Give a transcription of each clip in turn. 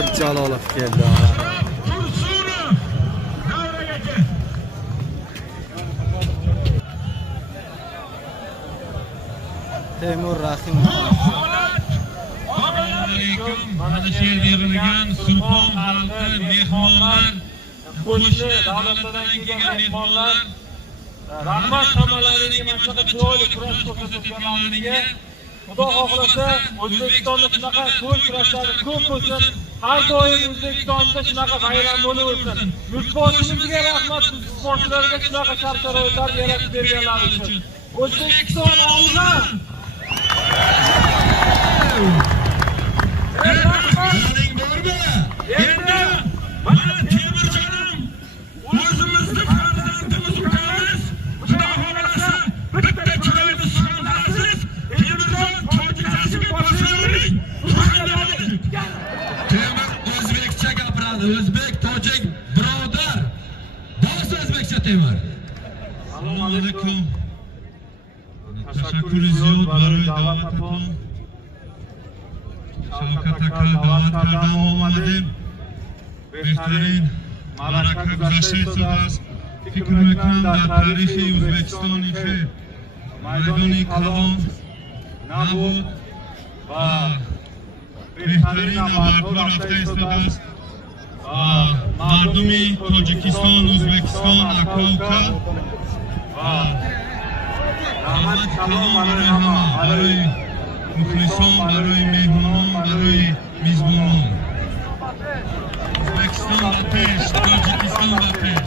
Bahodir Jalolov keldi. Temur Rahimov. Mana shu yerda yig'ilgan Surxon xalqi, mehmonlar, qo'shni davlatlardan kelgan mehmonlar, rahmat hammalariga mana shu chiroyli kurash ko'rsatganlarga Xudo xohlasa O'zbekistonda shunaqa to'y kurashlari ko'p bo'lsin. Har doim O'zbekistonda shunaqa bayram bo'laversin. Yurtboshimizga rahmat, sportchilarga shunaqa shart-sharoitlar yaratib berganlari uchun. O'zbekiston omad! Rahmating bormi? Endi mana Temurjonim o'zimizni farzandimiz ukamiz. Xudo xolasa bitta chiroyli suhbatsiz Temurjon tojikchasiga boshlaylik. Temur o'zbekcha gapiradi. O'zbek tojik birodar. Bosh o'zbekcha Temur. Assalomu alaykum. Tashakkur ziyod baroy da'vatatun. Shavkat aka da'vat kardam omadim. Behtarin maraka guzashtansiz fikr mekan dar tarixi O'zbekistoni fe maydoni kalon nabud va behtarin abarlar aftayistadast mardumi Tojikiston O'zbekiston aka va rahmat kalom baroy muxlison baroy mehmonon baroy mezbonon O'zbekiston va pesh Tojikiston va pesh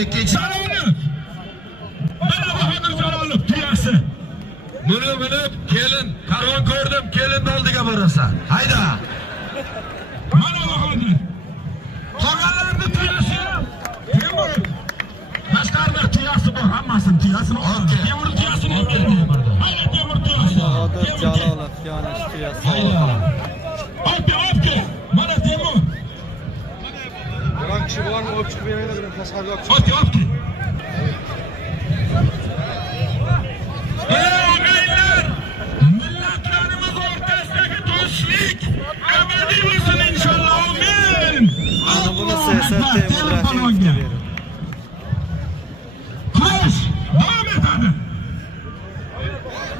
ikkinchi mana Bahodir Jalolov tuyasi. Buni bilib kelin karvon ko'rdim, kelin oldiga borasan. Hayda. Mana Bahodir. Qolganlarni tuyasi ham Temur. Boshqalar tuyasi bor, hammasini tuyasini oldi. Temur tuyasini oldi. Mana Temur tuyasi. Bahodir Jalolov yonish tuyasi. Oldi. Mana Temur. Biron kishi bormi, olib chiqib beraylar, bilan tashqariga olib chiqib. Oldi. Millatlarimiz o'rtasidagi do'stlik abadiy bo'lsin inshaalloh. Amin. Mana bunisi esa Temur Rahimovga berildi.